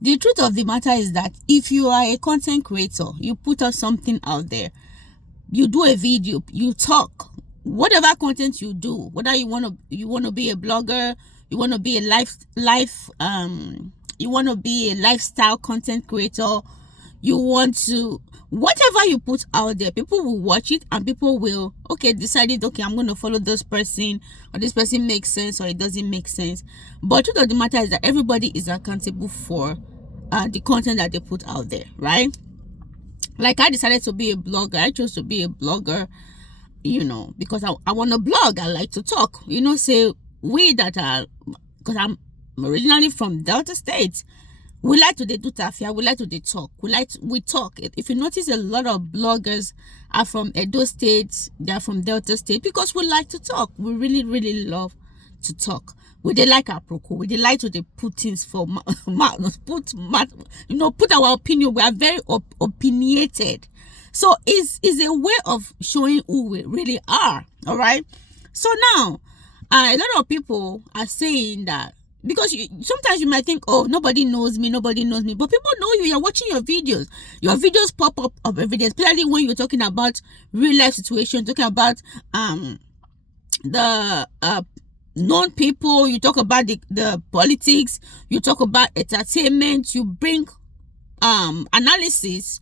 The truth of the matter is that if you are a content creator, you put out something out there, you do a video, you talk, whatever content you do, whether you want to be a blogger, you want to be a you want to be a lifestyle content creator, you want to, whatever you put out there, people will watch it and people will decided, I'm going to follow this person, or this person makes sense or it doesn't make sense. But truth of the matter is that everybody is accountable for the content that they put out there, right? Like, I decided to be a blogger. I chose to be a blogger, because I want to blog. I like to talk. Say we that are, because I'm originally from Delta State, we like to do tafia. We like to talk. We talk. If you notice, a lot of bloggers are from Edo State. They are from Delta State because we like to talk. We really, really love to talk. We they like our proko. We they like to put things for put our opinion. We are very opinionated. So it's a way of showing who we really are. All right. So now, a lot of people are saying that, because sometimes you might think, oh, nobody knows me, but people know you. You're watching your videos pop up of every day, especially when you're talking about real life situations, talking about the known people, you talk about the politics, you talk about entertainment, you bring analysis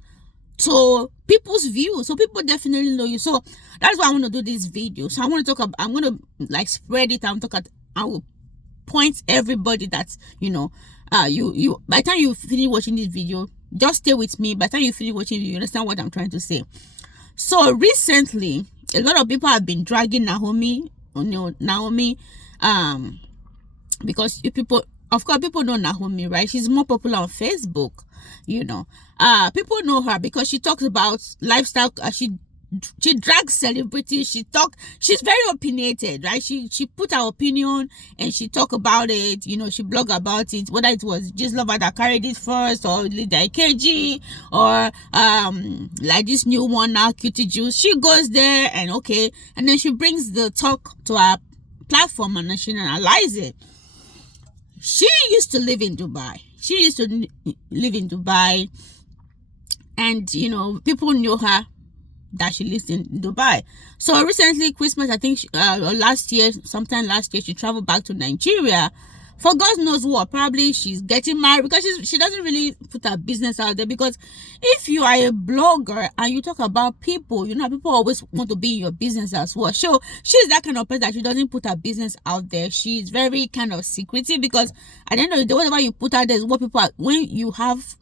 to people's views, so people definitely know you. So that's why I want to do this video. So I want to talk about, I'm going to like spread it. I will point everybody that you by the time you finish watching this video, just stay with me. By the time you finish watching it, you understand what I'm trying to say. So recently, a lot of people have been dragging Naomi, because people know Naomi, right? She's more popular on Facebook. People know her because she talks about lifestyle. She drags celebrities. She's very opinionated, right? She put her opinion and she talk about it. She blog about it, whether it was just Lover that carried it first, or Lydia KG, or like this new one now, Cutie Juice. She goes there and then she brings the talk to our platform and then she analyzes it. She used to live in Dubai. And people knew her that she lives in Dubai. So recently, Christmas, I think sometime last year, she traveled back to Nigeria for God knows what. Probably she's getting married, because she doesn't really put her business out there. Because if you are a blogger and you talk about people, people always want to be in your business as well. So she's that kind of person that she doesn't put her business out there. She's very kind of secretive, because at the end of the day, whatever you put out there is what people are, when you have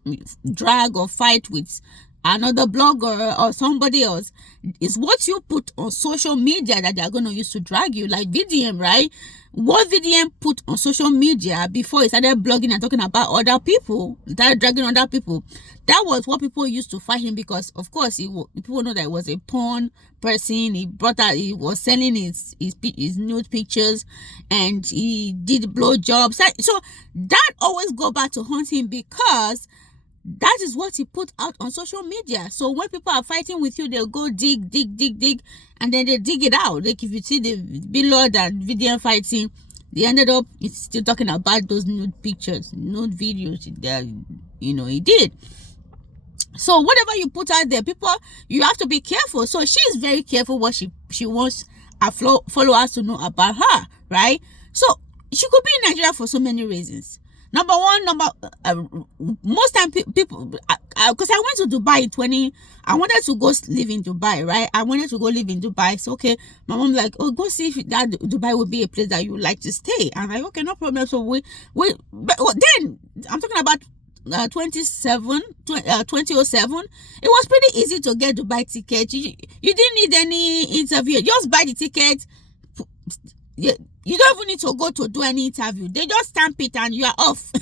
drag or fight with another blogger or somebody else, is what you put on social media that they are going to use to drag you. Like VDM, right? What VDM put on social media before he started blogging and talking about other people, started dragging other people, that was what people used to fight him, because of course people know that he was a porn person. He was selling his nude pictures, and he did blowjobs. So that always go back to haunt him, because that is what he put out on social media. So when people are fighting with you, they'll go dig, and then they dig it out. Like if you see the Billboard and VDM fighting, they ended up still talking about those nude pictures, nude videos that he did. So whatever you put out there, people, you have to be careful. So she is very careful what she wants her followers to know about her, right? So she could be in Nigeria for so many reasons. Number one, most time people, because I went to Dubai I wanted to go live in Dubai, right? I wanted to go live in Dubai. So, my mom like, oh, go see if that Dubai would be a place that you would like to stay. I'm like, okay, no problem. So but then I'm talking about 2007. It was pretty easy to get Dubai ticket. You didn't need any interview. Just buy the ticket. You don't even need to go to do any interview. They just stamp it and you are off.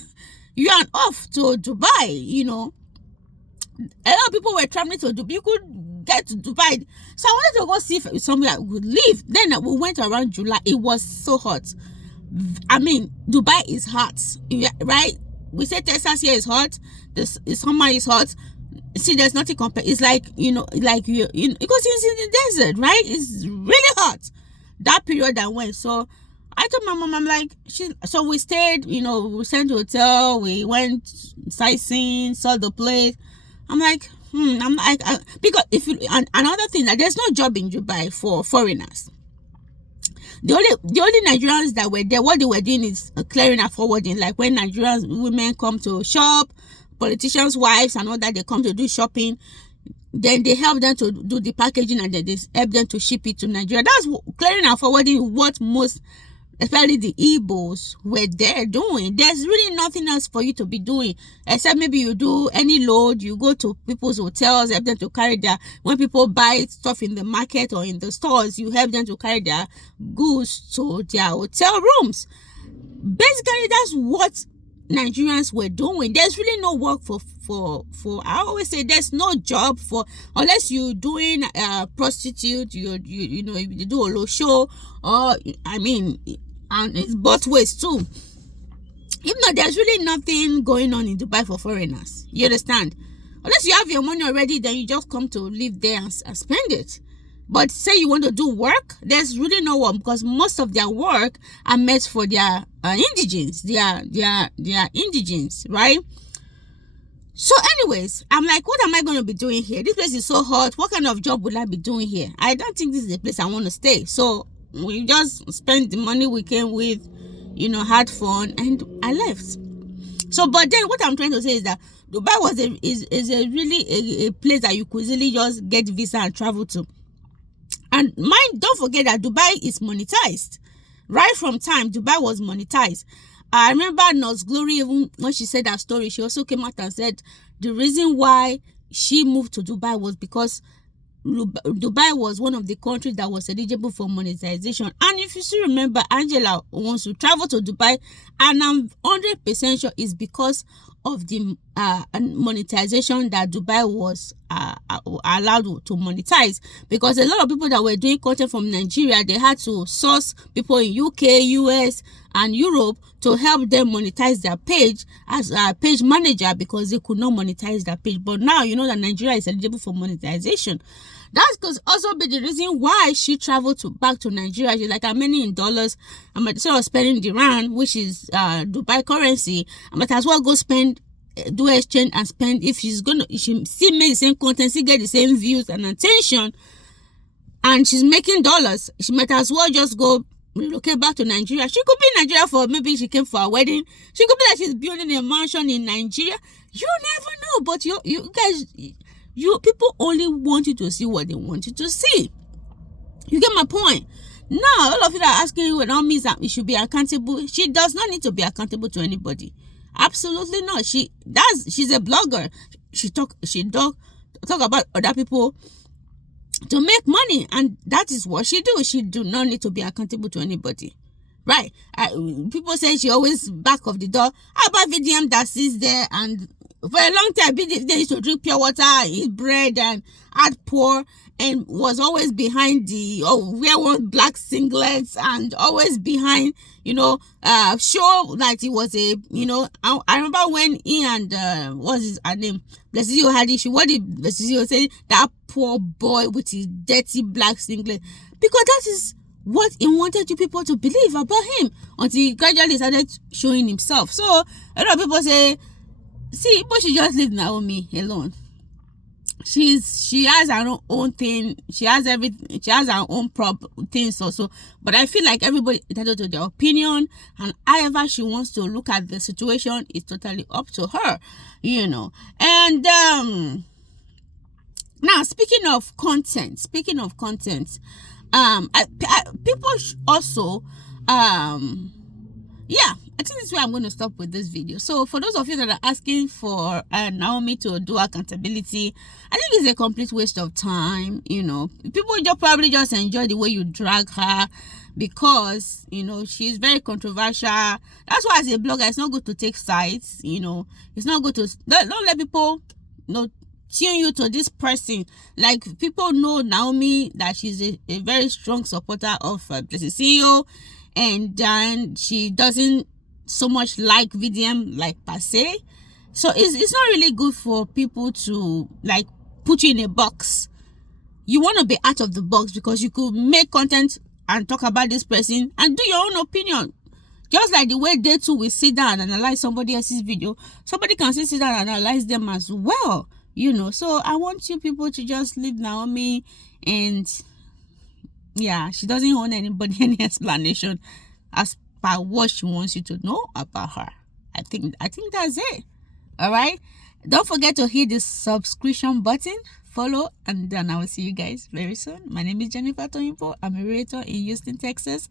You are off to Dubai. A lot of people were traveling to Dubai. You could get to Dubai. So I wanted to go see if somewhere I could live. Then we went around July. It was so hot. I mean, Dubai is hot, right? We say Texas here is hot. The summer is hot. See, there's nothing compared. It's like, because it's in the desert, right? It's really hot. That period I went. So I told my mom, I'm like, so we stayed, we sent to hotel, we went sightseeing, saw the place. I'm like, I'm like, because if you, and another thing, that there's no job in Dubai for foreigners. The only Nigerians that were there, what they were doing is clearing and forwarding. Like when Nigerian women come to shop, politicians' wives and all that, they come to do shopping, then they help them to do the packaging, and then they help them to ship it to Nigeria. That's clearing and forwarding, what most, especially the Igbos, were there doing. There's really nothing else for you to be doing, except maybe you do any load, you go to people's hotels, help them to carry their, when people buy stuff in the market or in the stores, you help them to carry their goods to their hotel rooms. Basically, that's what Nigerians were doing. There's really no work for I always say there's no job for, unless you're doing prostitute, you know, you do a low show, or I mean, and it's both ways too. If not, there's really nothing going on in Dubai for foreigners. You understand? Unless you have your money already, then you just come to live there and spend it. But say you want to do work, there's really no work, because most of their work are meant for their indigents. They are indigents, right? So anyways, I'm like, what am I going to be doing here? This place is so hot. What kind of job would I be doing here? I don't think this is the place I want to stay. So we just spent the money we came with, you know, had fun, and I left. So, but then what I'm trying to say is that Dubai is a really a place that you could easily just get visa and travel to. And mind, don't forget that Dubai is monetized. Right from time, Dubai was monetized. I remember Nurse Glory, even when she said that story, she also came out and said the reason why she moved to Dubai was because Dubai was one of the countries that was eligible for monetization. And if you still remember, Angela wants to travel to Dubai, and I'm 100% sure it's because of the monetization that Dubai was allowed to monetize. Because a lot of people that were doing content from Nigeria, they had to source people in UK, US, and Europe to help them monetize their page as a page manager, because they could not monetize their page. But now you know that Nigeria is eligible for monetization. That could also be the reason why she traveled back to Nigeria. She's like, I'm earning in dollars. I might, instead of spending the rand, which is Dubai currency, I might as well go spend, do exchange and spend. If she still make the same content, she get the same views and attention, and she's making dollars, she might as well just go relocate back to Nigeria. She could be in Nigeria for, maybe she came for a wedding. She could be like she's building a mansion in Nigeria. You never know. But you guys, people only want you to see what they want you to see. You get my point? Now, all of you that are asking you, what means that should be accountable. She does not need to be accountable to anybody. Absolutely not. She's a blogger. She talk about other people to make money, and that is what she do. She do not need to be accountable to anybody, right? People say she always back of the door. How about VDM that sits there and for a long time they used to drink pure water, eat bread, and add pour, and was always behind wear one black singlets, and always behind, show that he was a, I remember when he and what's his name, Blessio had issue. What did Blessio say? That poor boy with his dirty black singlet, because that is what he wanted you people to believe about him, until he gradually started showing himself. So a lot of people say, see, but she just leave Naomi alone. She has her own thing. She has everything. She has her own things also. But I feel like everybody entitled to their opinion, and however she wants to look at the situation is totally up to her, And now speaking of content, people also I think this is where I'm going to stop with this video. So for those of you that are asking for Naomi to do accountability, I think it's a complete waste of time. People probably just enjoy the way you drag her, because she's very controversial. That's why, as a blogger, it's not good to take sides. It's not good to don't let people tune you to this person. Like, people know Naomi, that she's a very strong supporter of Blessed CEO, and then she doesn't so much like VDM, like, per se. So it's not really good for people to put you in a box. You want to be out of the box, because you could make content and talk about this person and do your own opinion. Just like the way they too will sit down and analyze somebody else's video, somebody can sit down and analyze them as well, So I want you people to just leave Naomi, and yeah, she doesn't want anybody any explanation as per what she wants you to know about her. I think that's it. All right. Don't forget to hit the subscription button, follow, and then I will see you guys very soon. My name is Jennifer Toyinbo. I'm a realtor in Houston, Texas,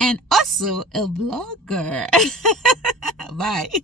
and also a blogger. Bye.